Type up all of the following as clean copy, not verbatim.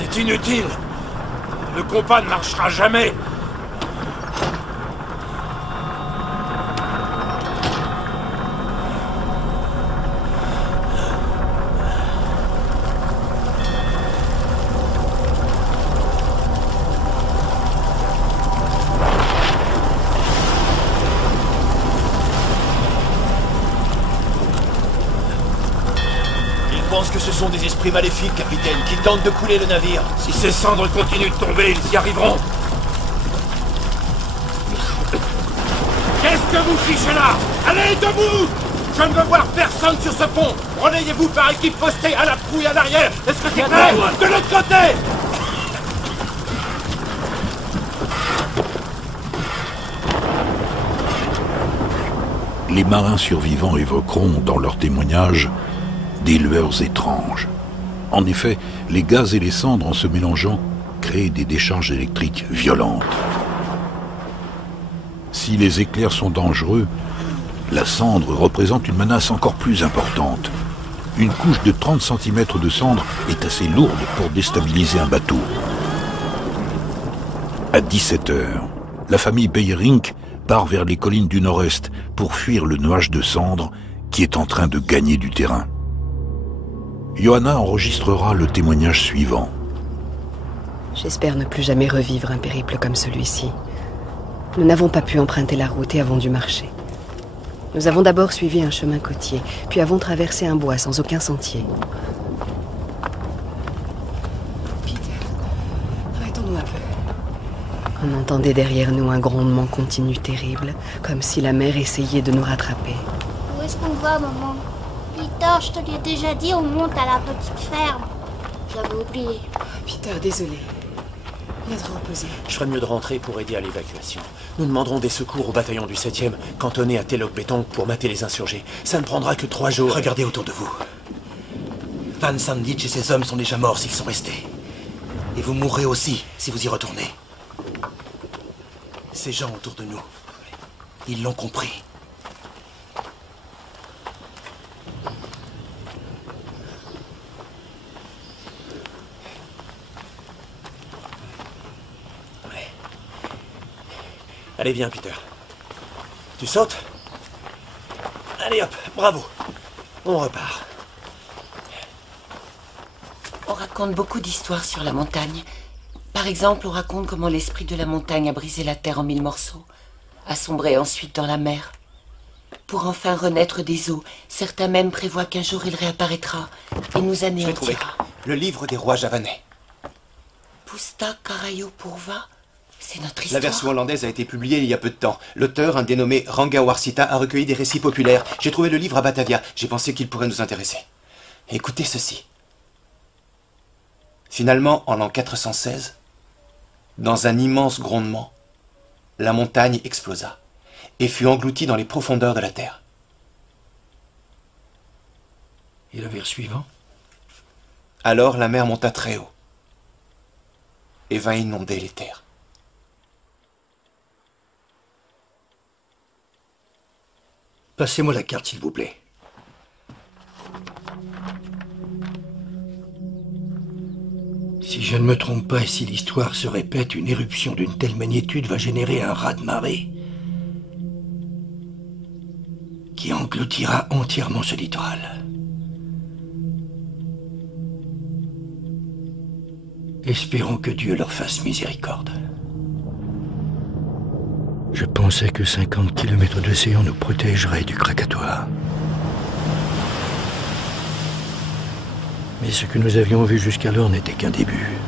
C'est inutile. Le compas ne marchera jamais. Je pense que ce sont des esprits maléfiques, capitaine, qui tentent de couler le navire. Si ces cendres continuent de tomber, ils y arriveront. Qu'est-ce que vous fichez là? Allez, debout! Je ne veux voir personne sur ce pont. Relayez-vous par équipe postée à la proue et à l'arrière. Est-ce que c'est clair? De l'autre côté! Les marins survivants évoqueront, dans leurs témoignages, des lueurs étranges. En effet, les gaz et les cendres, en se mélangeant, créent des décharges électriques violentes. Si les éclairs sont dangereux, la cendre représente une menace encore plus importante. Une couche de 30 cm de cendre est assez lourde pour déstabiliser un bateau. À 17 h, la famille Beyerink part vers les collines du nord-est pour fuir le nuage de cendres qui est en train de gagner du terrain. Johanna enregistrera le témoignage suivant. J'espère ne plus jamais revivre un périple comme celui-ci. Nous n'avons pas pu emprunter la route et avons dû marcher. Nous avons d'abord suivi un chemin côtier, puis avons traversé un bois sans aucun sentier. Peter, arrêtons-nous un peu. On entendait derrière nous un grondement continu terrible, comme si la mer essayait de nous rattraper. Où est-ce qu'on va, maman? Peter, je te l'ai déjà dit, on monte à la petite ferme. J'avais oublié. Peter, désolé. Viens te reposer. Je ferais mieux de rentrer pour aider à l'évacuation. Nous demanderons des secours au bataillon du 7e, cantonné à Telok-Betong pour mater les insurgés. Ça ne prendra que 3 jours. Regardez autour de vous. Van Sandwich et ses hommes sont déjà morts s'ils sont restés. Et vous mourrez aussi si vous y retournez. Ces gens autour de nous, ils l'ont compris. Allez, viens, Peter. Tu sautes? Allez, hop, bravo. On repart. On raconte beaucoup d'histoires sur la montagne. Par exemple, on raconte comment l'esprit de la montagne a brisé la terre en 1000 morceaux, a sombré ensuite dans la mer. Pour enfin renaître des eaux, certains même prévoient qu'un jour il réapparaîtra et nous Je l'ai trouvé. anéantira. Le livre des rois javanais. Pusta Karayo Purva, c'est notre La histoire. version hollandaise a été publiée il y a peu de temps. L'auteur, un dénommé Ranga Warsita, a recueilli des récits populaires. J'ai trouvé le livre à Batavia. J'ai pensé qu'il pourrait nous intéresser. Écoutez ceci. Finalement, en l'an 416, dans un immense grondement, la montagne explosa et fut engloutie dans les profondeurs de la terre. Et le vers suivant? Alors la mer monta très haut et vint inonder les terres. Passez-moi la carte, s'il vous plaît. Si je ne me trompe pas et si l'histoire se répète, une éruption d'une telle magnitude va générer un raz-de-marée qui engloutira entièrement ce littoral. Espérons que Dieu leur fasse miséricorde. Je pensais que 50 km d'océan nous protégeraient du Krakatoa. Mais ce que nous avions vu jusqu'alors n'était qu'un début.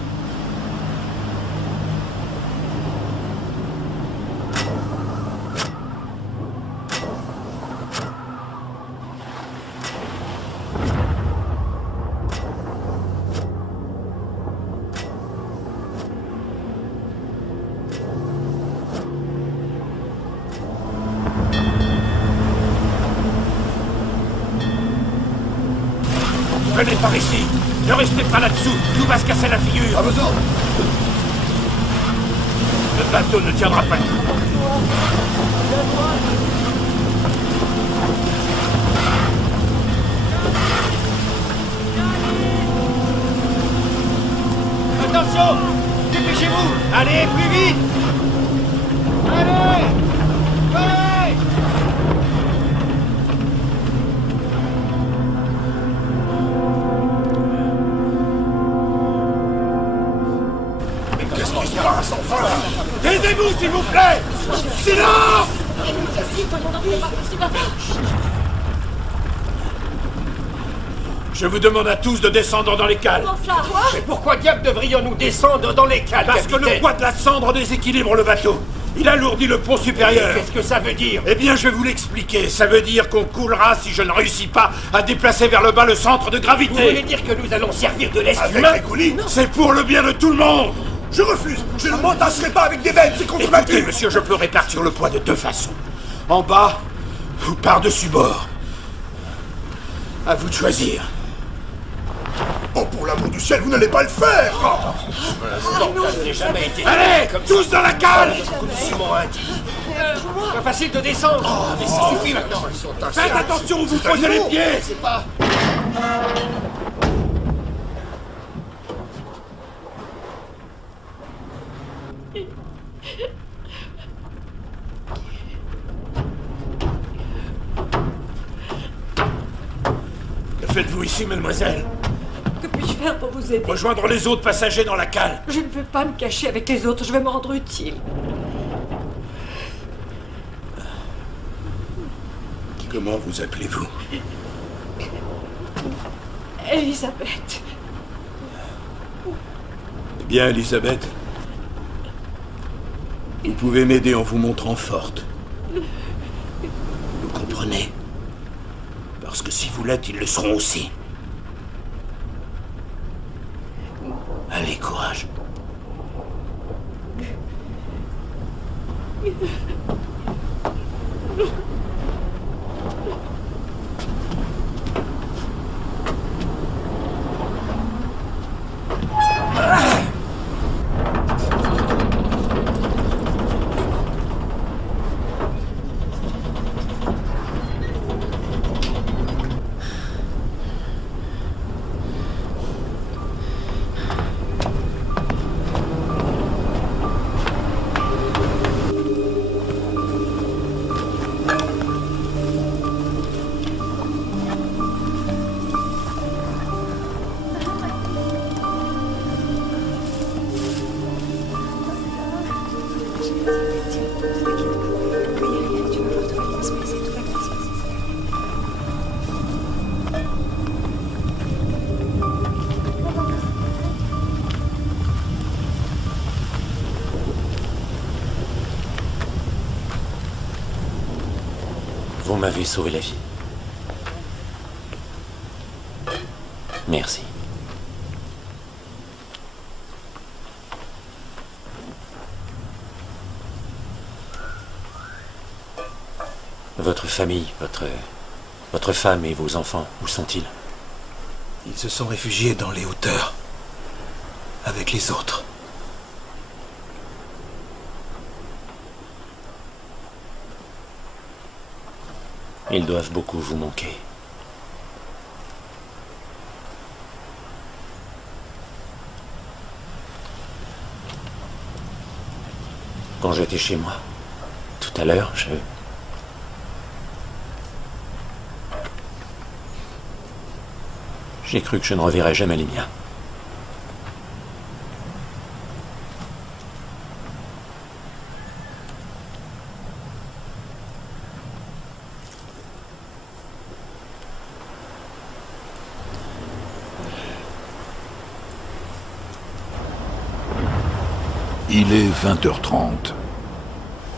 Venez par ici. Ne restez pas là-dessous. Tout va se casser la figure. À vos ordres. Le bateau ne tiendra pas. Attention! Dépêchez-vous! Allez, plus vite! Allez! Allez! Mais qu'est-ce qui se passe enfin? Taisez-vous, s'il vous plaît! Silence! Je vous demande à tous de descendre dans les cales. Mais pourquoi diable devrions-nous descendre dans les cales, Parce que le poids de la cendre déséquilibre le bateau. Il alourdit le pont supérieur. Qu'est-ce que ça veut dire? Eh bien, je vais vous l'expliquer. Ça veut dire qu'on coulera si je ne réussis pas à déplacer vers le bas le centre de gravité. Vous voulez dire que nous allons servir de lest humain? Avec les coulis? C'est pour le bien de tout le monde. Je refuse. Je ne m'entasserai pas avec des bêtes. C'est contre ma vie. Monsieur, je peux répartir le poids de deux façons. En bas ou par-dessus bord. À vous de choisir. Oh, pour l'amour du ciel, vous n'allez pas le faire! Allez, tous dans la cale! Pas facile de descendre. Mais ça suffit maintenant. Faites attention où vous posez les pieds! C'est pas... Que faites-vous ici, mademoiselle? Que puis-je faire pour vous aider? Rejoindre les autres passagers dans la cale. Je ne veux pas me cacher avec les autres, je vais me rendre utile. Comment vous appelez-vous? Elisabeth. Eh bien, Elisabeth, vous pouvez m'aider en vous montrant forte. Vous comprenez? Parce que si vous l'êtes, ils le seront aussi. Allez, courage. Vous m'avez sauvé la vie. Merci. Votre famille, votre femme et vos enfants, où sont-ils? Ils se sont réfugiés dans les hauteurs, avec les autres. Ils doivent beaucoup vous manquer. Quand j'étais chez moi, tout à l'heure, j'ai cru que je ne reverrais jamais les miens. Il est 20h30.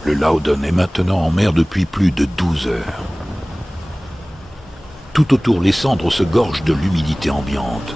Le Loudon est maintenant en mer depuis plus de 12 heures. Tout autour, les cendres se gorgent de l'humidité ambiante.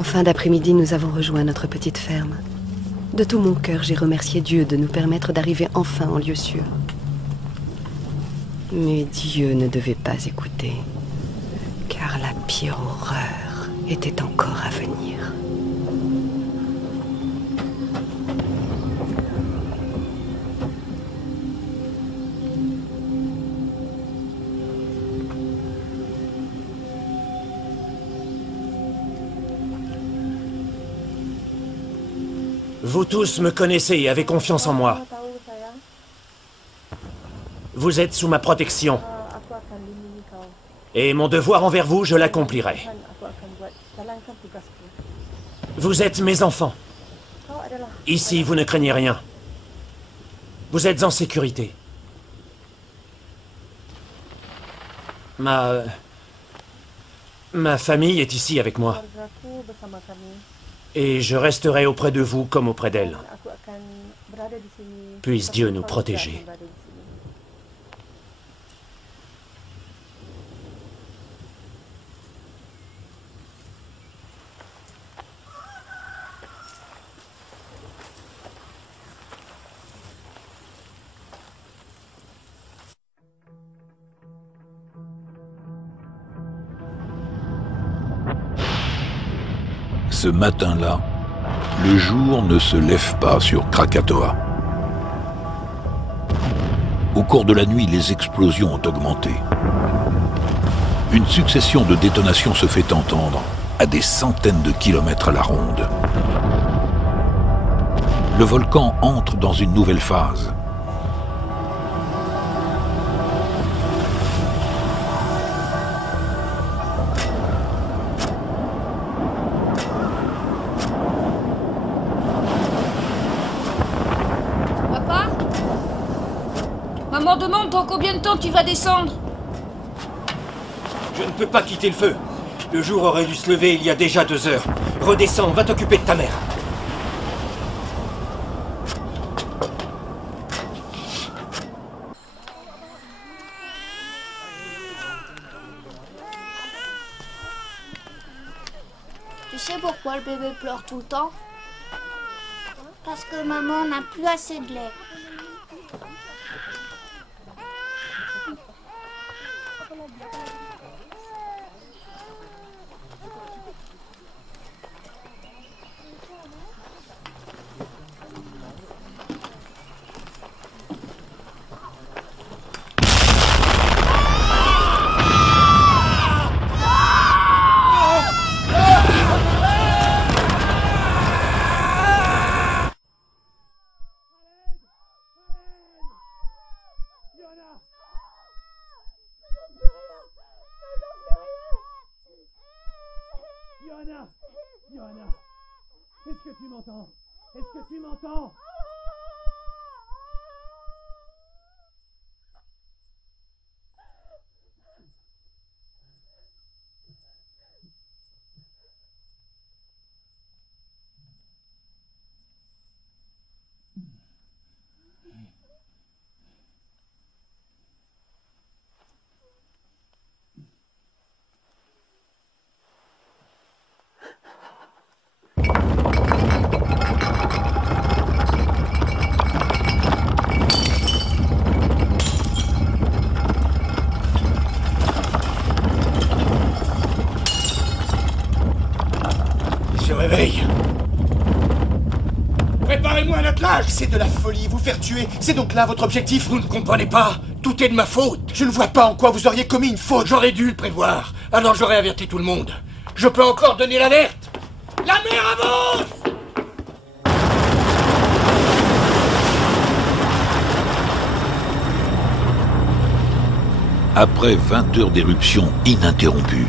En fin d'après-midi, nous avons rejoint notre petite ferme. De tout mon cœur, j'ai remercié Dieu de nous permettre d'arriver enfin en lieu sûr. Mais Dieu ne devait pas écouter, car la pire horreur était encore à venir. Vous tous me connaissez et avez confiance en moi. Vous êtes sous ma protection. Et mon devoir envers vous, je l'accomplirai. Vous êtes mes enfants. Ici, vous ne craignez rien. Vous êtes en sécurité. Ma famille est ici avec moi. Et je resterai auprès de vous comme auprès d'elle. Puisse Dieu nous protéger. Ce matin-là, le jour ne se lève pas sur Krakatoa. Au cours de la nuit, les explosions ont augmenté. Une succession de détonations se fait entendre à des centaines de kilomètres à la ronde. Le volcan entre dans une nouvelle phase. Maman demande dans combien de temps tu vas descendre? Je ne peux pas quitter le feu. Le jour aurait dû se lever il y a déjà 2 heures. Redescends, va t'occuper de ta mère. Tu sais pourquoi le bébé pleure tout le temps? Parce que maman n'a plus assez de lait. Johanna, est-ce que tu m'entends? Est-ce que tu m'entends? Réveille. Préparez-moi un attelage. C'est de la folie, vous faire tuer. C'est donc là votre objectif? Vous ne comprenez pas? Tout est de ma faute. Je ne vois pas en quoi vous auriez commis une faute. J'aurais dû le prévoir. Alors j'aurais averti tout le monde. Je peux encore donner l'alerte. La mer avance! Après 20 heures d'éruption ininterrompue,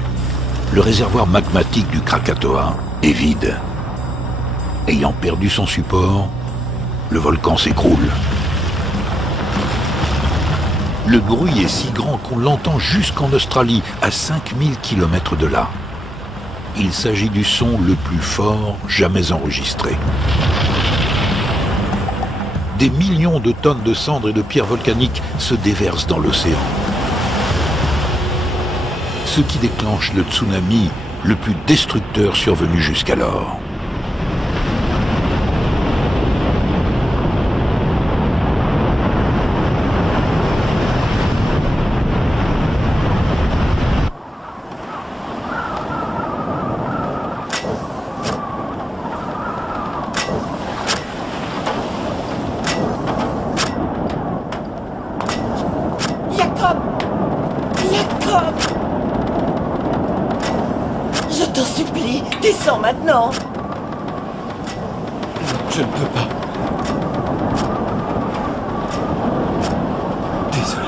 le réservoir magmatique du Krakatoa est vide. Ayant perdu son support, le volcan s'écroule. Le bruit est si grand qu'on l'entend jusqu'en Australie, à 5000 km de là. Il s'agit du son le plus fort jamais enregistré. Des millions de tonnes de cendres et de pierres volcaniques se déversent dans l'océan. Ce qui déclenche le tsunami le plus destructeur survenu jusqu'alors. Je t'en supplie, descends maintenant. Je ne peux pas. Désolé.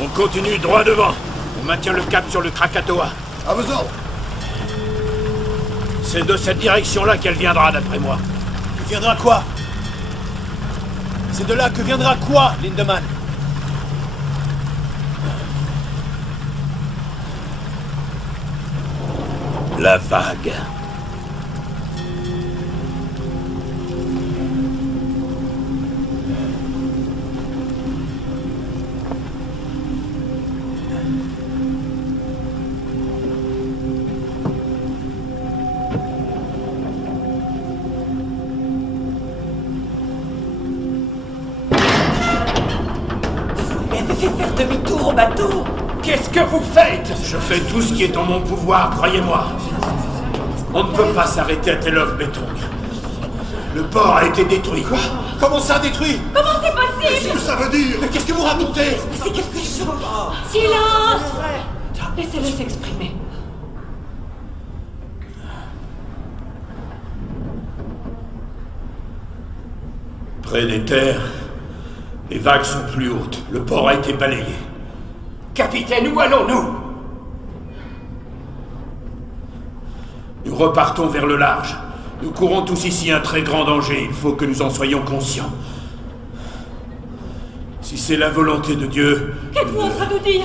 On continue droit devant. On maintient le cap sur le Krakatoa. À vos ordres. C'est de cette direction-là qu'elle viendra, d'après moi. Que viendra quoi? C'est de là que viendra quoi, Lindemann? La vague. Faire demi-tour au bateau. Qu'est-ce que vous faites? Je fais tout ce qui est en mon pouvoir, croyez-moi. On ne peut pas s'arrêter à Telok Betong. Le port a été détruit. Quoi? Comment ça, détruit? Comment c'est possible? Qu'est-ce que ça veut dire? Mais qu'est-ce que vous racontez? C'est quelque chose. Silence! Laissez-le s'exprimer. Près des terres, les vagues sont plus hautes. Le port a été balayé. Capitaine, où allons-nous? Nous repartons vers le large. Nous courons tous ici un très grand danger. Il faut que nous en soyons conscients. Si c'est la volonté de Dieu... Qu'êtes-vous en train de dire?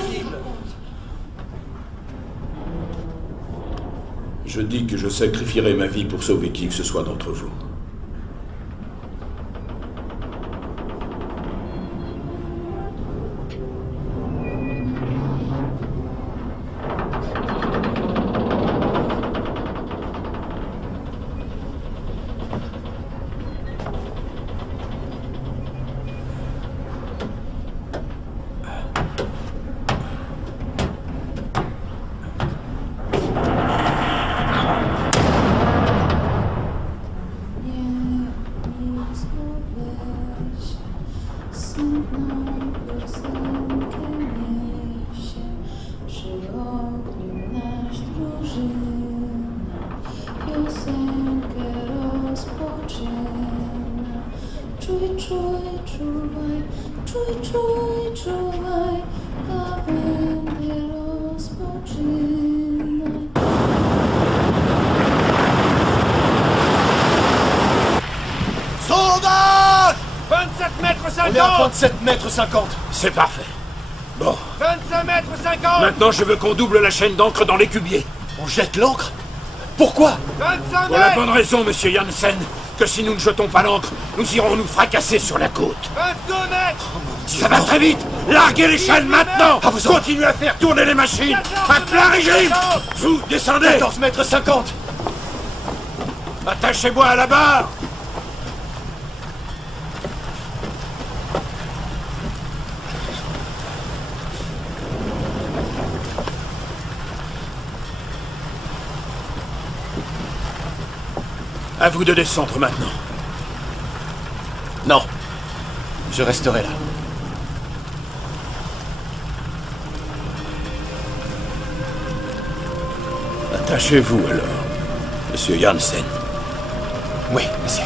Je dis que je sacrifierai ma vie pour sauver qui que ce soit d'entre vous. Sondage! 27 mètres 50! On est à 27 mètres 50. C'est parfait. Bon. 25 mètres 50! Maintenant, je veux qu'on double la chaîne d'ancre dans l'écubier. On jette l'ancre? Pourquoi? 25 Pour la bonne raison, monsieur Janssen, que si nous ne jetons pas l'ancre, nous irons nous fracasser sur la côte. 22 mètres! Ça va très vite! Larguez les chaînes maintenant! Continuez à faire tourner les machines! À plein régime! Vous, descendez! 14 mètres 50! Attachez-moi à la barre! À vous de descendre maintenant. Non. Je resterai là. Attachez-vous alors, monsieur Janssen. Oui, monsieur.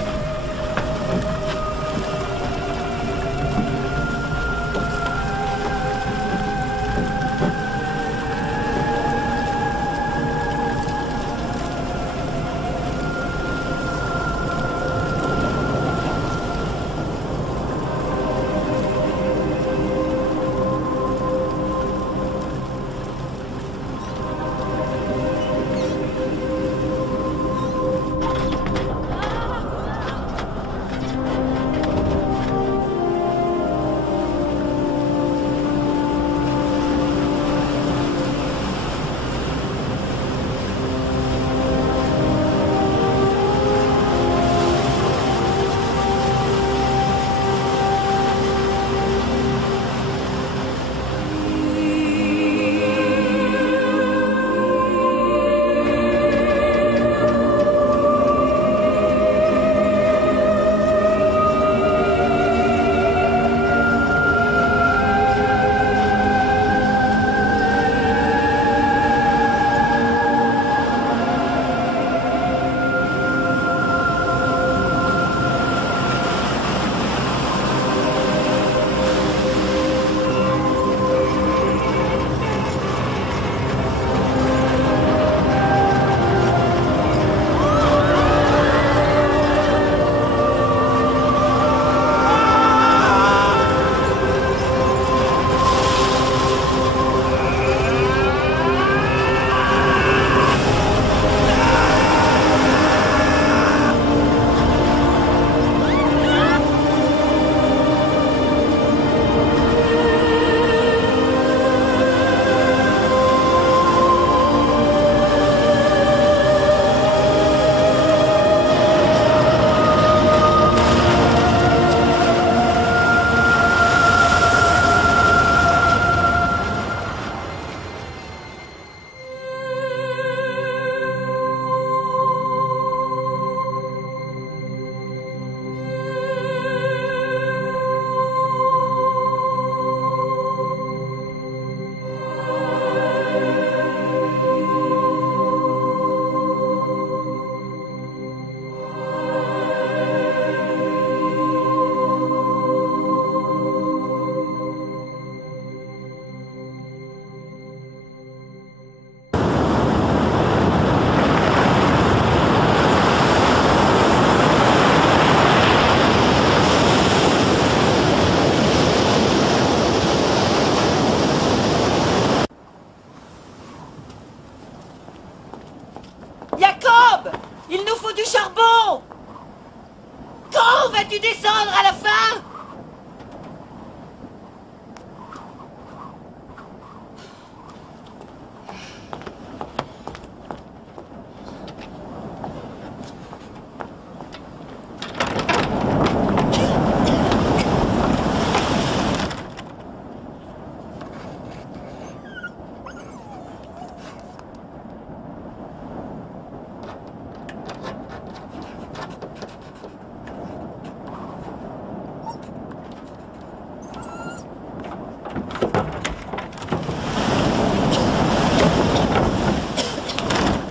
rendre à la fin?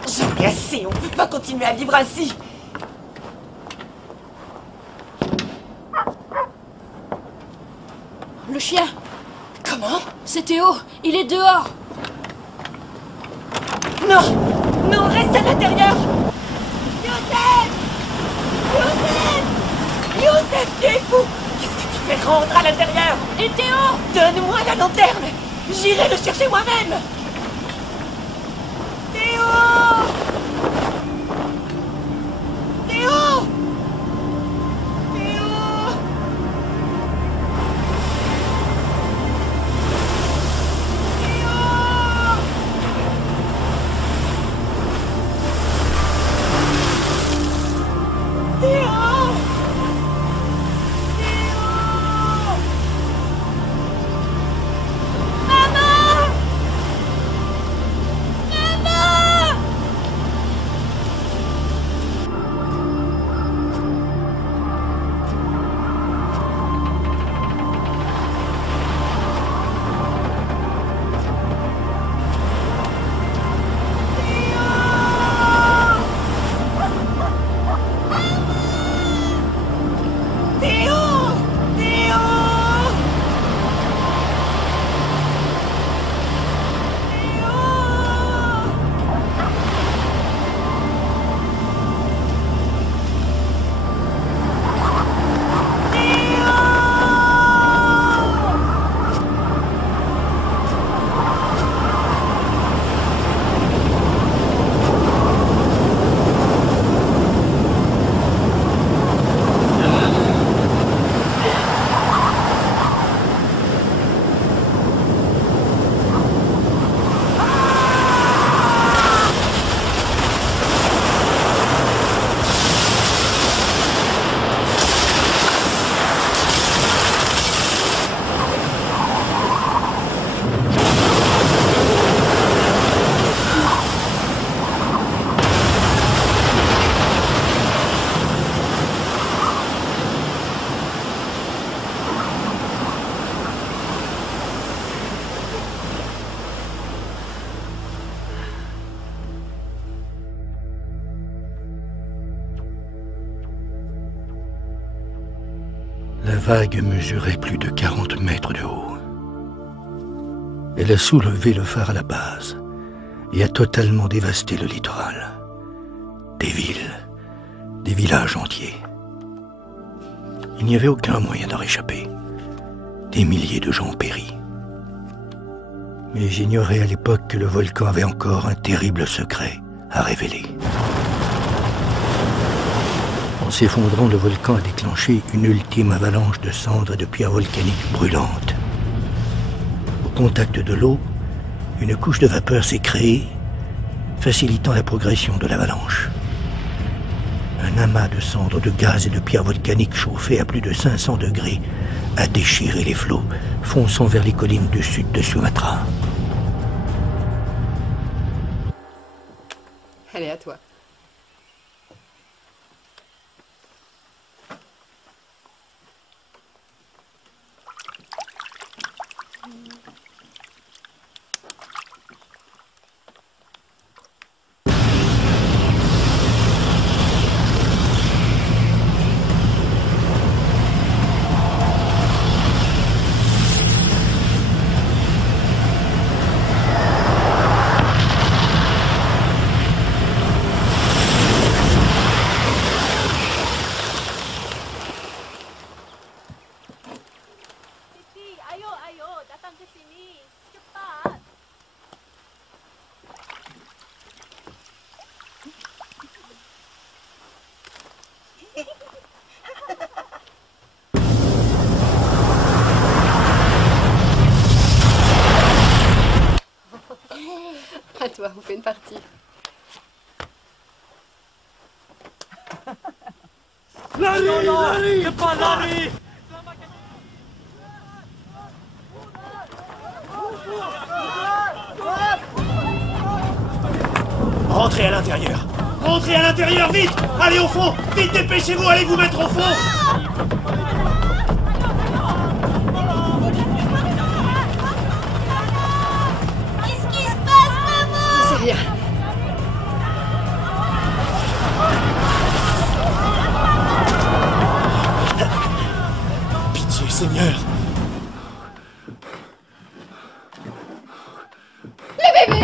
J'en ai assez, on ne peut pas continuer à vivre ainsi. Le chien. Comment? C'est Théo. Il est dehors. Non! Non, reste à l'intérieur! Youssef! Youssef! Youssef, tu es fou! Qu'est-ce que tu fais? Rentre à l'intérieur! Et Théo! Donne-moi la lanterne! J'irai le chercher moi-même! Théo! Théo! Théo! La vague mesurait plus de 40 mètres de haut. Elle a soulevé le phare à la base et a totalement dévasté le littoral. Des villes, des villages entiers. Il n'y avait aucun moyen d'en réchapper. Des milliers de gens ont péri. Mais j'ignorais à l'époque que le volcan avait encore un terrible secret à révéler. En s'effondrant, le volcan a déclenché une ultime avalanche de cendres et de pierres volcaniques brûlantes. Au contact de l'eau, une couche de vapeur s'est créée, facilitant la progression de l'avalanche. Un amas de cendres, de gaz et de pierres volcaniques chauffées à plus de 500 degrés a déchiré les flots, fonçant vers les collines du sud de Sumatra. Allez, à toi. toi, on fait une partie. Larry, Larry, c'est pas Larry. Rentrez à l'intérieur. Rentrez à l'intérieur, vite. Allez au fond. Vite, dépêchez-vous, allez vous mettre au fond. Qu'est-ce qui se passe, maman? C'est rien. Pitié, Seigneur. Le bébé!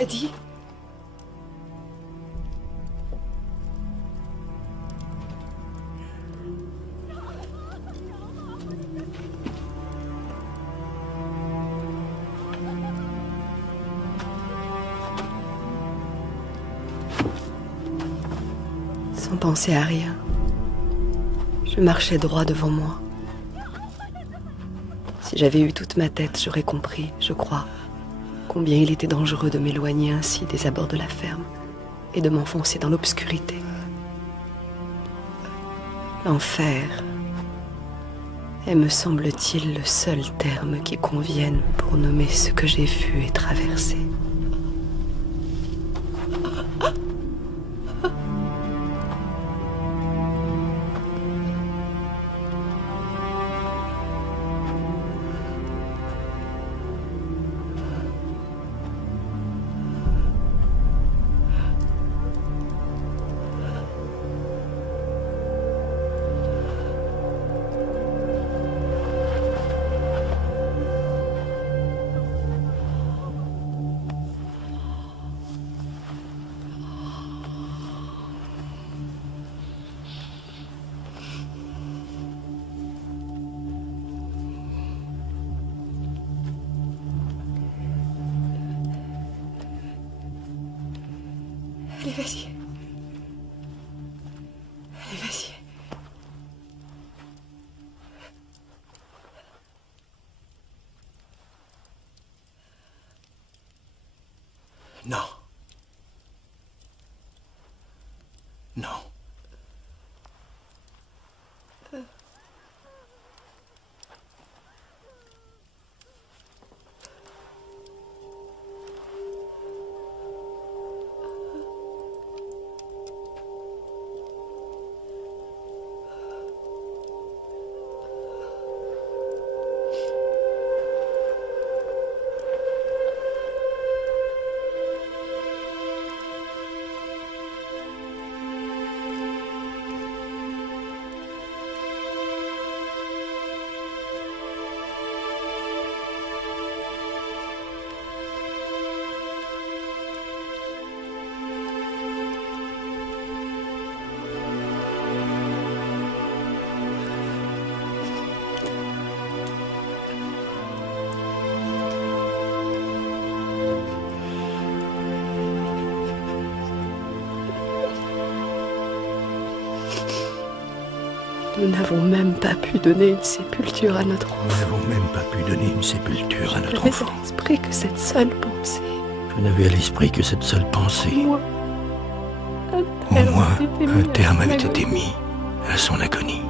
Eddie? Sans penser à rien, je marchais droit devant moi. Si j'avais eu toute ma tête, j'aurais compris, je crois, combien il était dangereux de m'éloigner ainsi des abords de la ferme et de m'enfoncer dans l'obscurité. L'enfer est, me semble-t-il, le seul terme qui convienne pour nommer ce que j'ai vu et traversé. Allez, vas-y. Allez, vas-y. Non. Non. Nous n'avons même pas pu donner une sépulture à notre enfant. Nous n'avons même pas pu donner une sépulture à notre enfant. J'avais à l'esprit que cette seule pensée. Je n'avais à l'esprit que cette seule pensée. Au moins, un terme avait été mis à son agonie.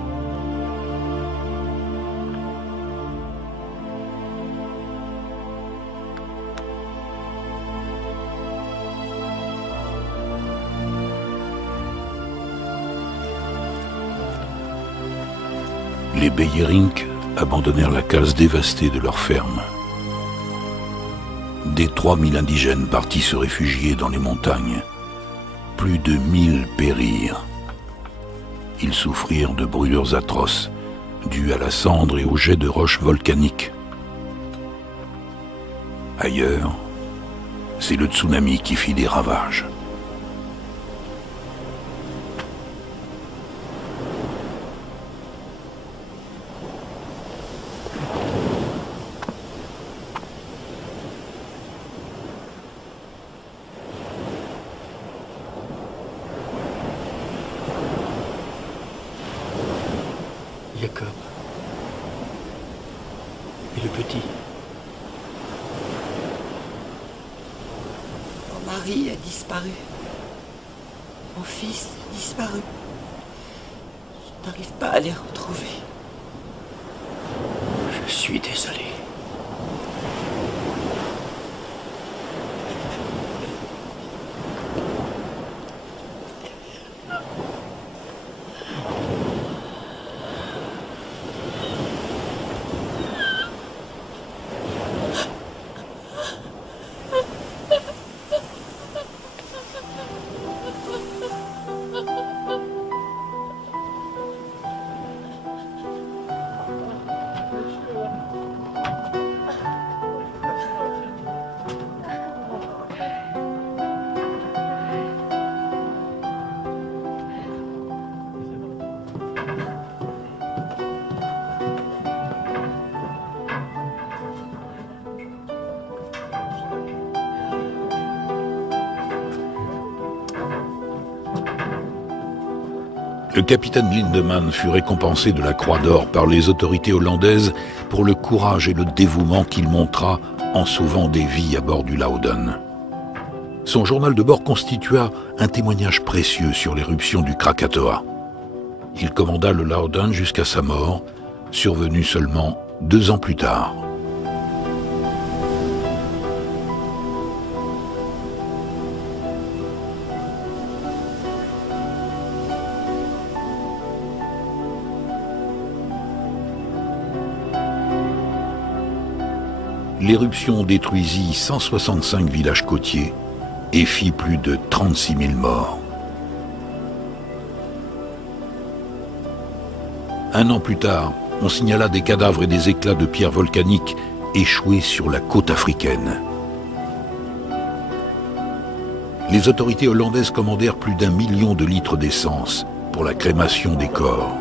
Les Beyerink abandonnèrent la case dévastée de leur ferme. Des 3000 indigènes partis se réfugier dans les montagnes, plus de 1000 périrent. Ils souffrirent de brûlures atroces, dues à la cendre et aux jets de roches volcaniques. Ailleurs, c'est le tsunami qui fit des ravages. Jacob. Et le petit. Mon mari a disparu. Mon fils a disparu. Je n'arrive pas à les retrouver. Je suis désolé. Le capitaine Lindemann fut récompensé de la Croix d'Or par les autorités hollandaises pour le courage et le dévouement qu'il montra en sauvant des vies à bord du Loudon. Son journal de bord constitua un témoignage précieux sur l'éruption du Krakatoa. Il commanda le Loudon jusqu'à sa mort, survenue seulement 2 ans plus tard. L'éruption détruisit 165 villages côtiers et fit plus de 36 000 morts. Un an plus tard, on signala des cadavres et des éclats de pierres volcaniques échoués sur la côte africaine. Les autorités hollandaises commandèrent plus d'1 million de litres d'essence pour la crémation des corps.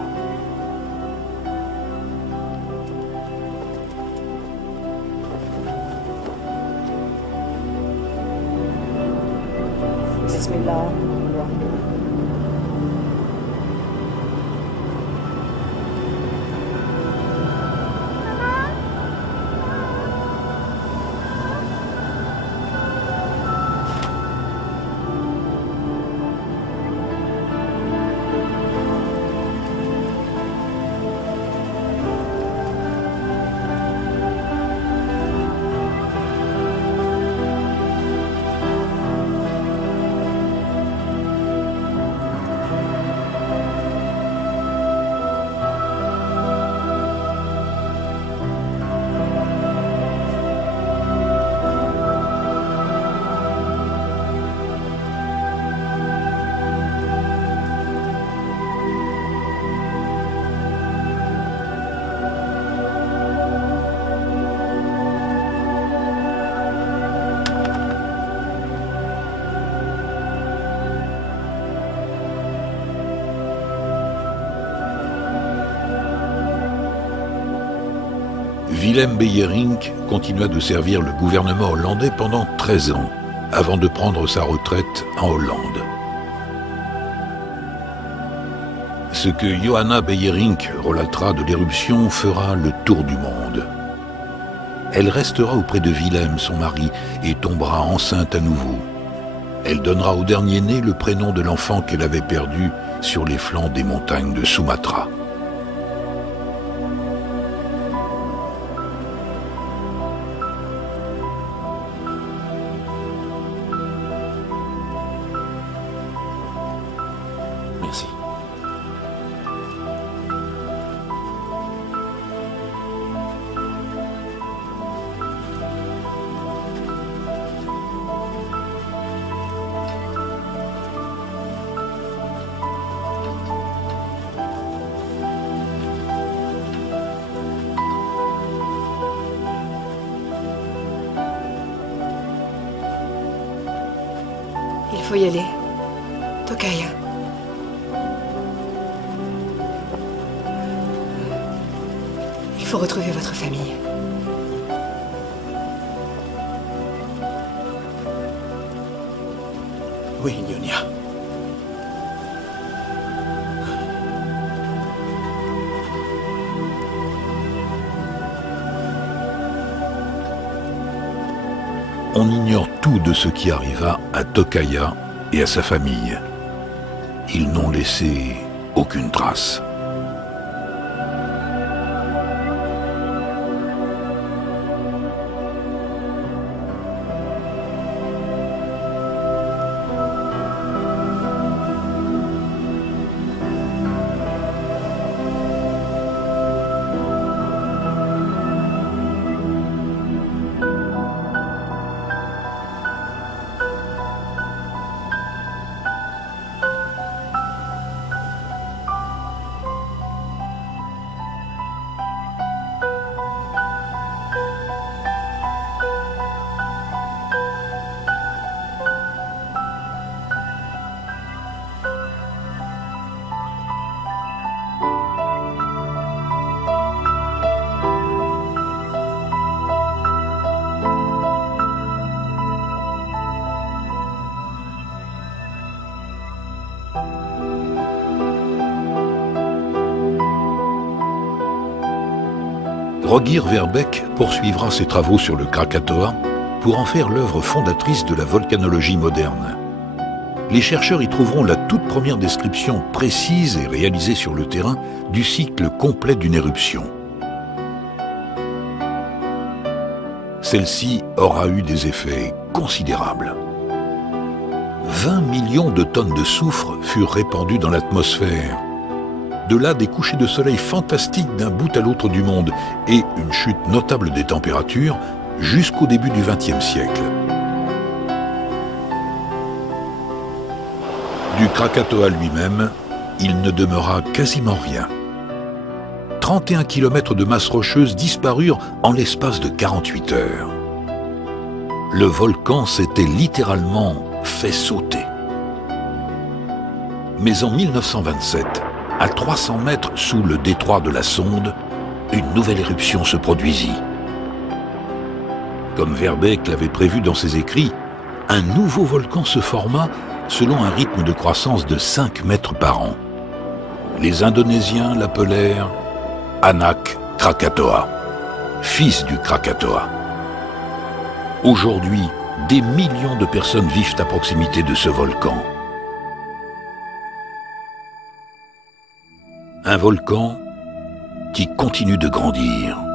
Willem Beyerink continua de servir le gouvernement hollandais pendant 13 ans, avant de prendre sa retraite en Hollande. Ce que Johanna Beyerink relatera de l'éruption fera le tour du monde. Elle restera auprès de Willem, son mari, et tombera enceinte à nouveau. Elle donnera au dernier-né le prénom de l'enfant qu'elle avait perdu sur les flancs des montagnes de Sumatra. Faut y aller. Tokaya. Il faut retrouver votre famille. Oui, Nyonya. On ignore tout de ce qui arriva à Tokaya et à sa famille. Ils n'ont laissé aucune trace. Rogier Verbeek poursuivra ses travaux sur le Krakatoa pour en faire l'œuvre fondatrice de la volcanologie moderne. Les chercheurs y trouveront la toute première description précise et réalisée sur le terrain du cycle complet d'une éruption. Celle-ci aura eu des effets considérables. 20 millions de tonnes de soufre furent répandues dans l'atmosphère. De là, des couchers de soleil fantastiques d'un bout à l'autre du monde et une chute notable des températures jusqu'au début du XXe siècle. Du Krakatoa lui-même, il ne demeura quasiment rien. 31 km de masse rocheuse disparurent en l'espace de 48 heures. Le volcan s'était littéralement fait sauter. Mais en 1927, à 300 mètres sous le détroit de la Sonde, une nouvelle éruption se produisit. Comme Verbeek l'avait prévu dans ses écrits, un nouveau volcan se forma selon un rythme de croissance de 5 mètres par an. Les Indonésiens l'appelèrent Anak Krakatoa, fils du Krakatoa. Aujourd'hui, des millions de personnes vivent à proximité de ce volcan. Un volcan qui continue de grandir.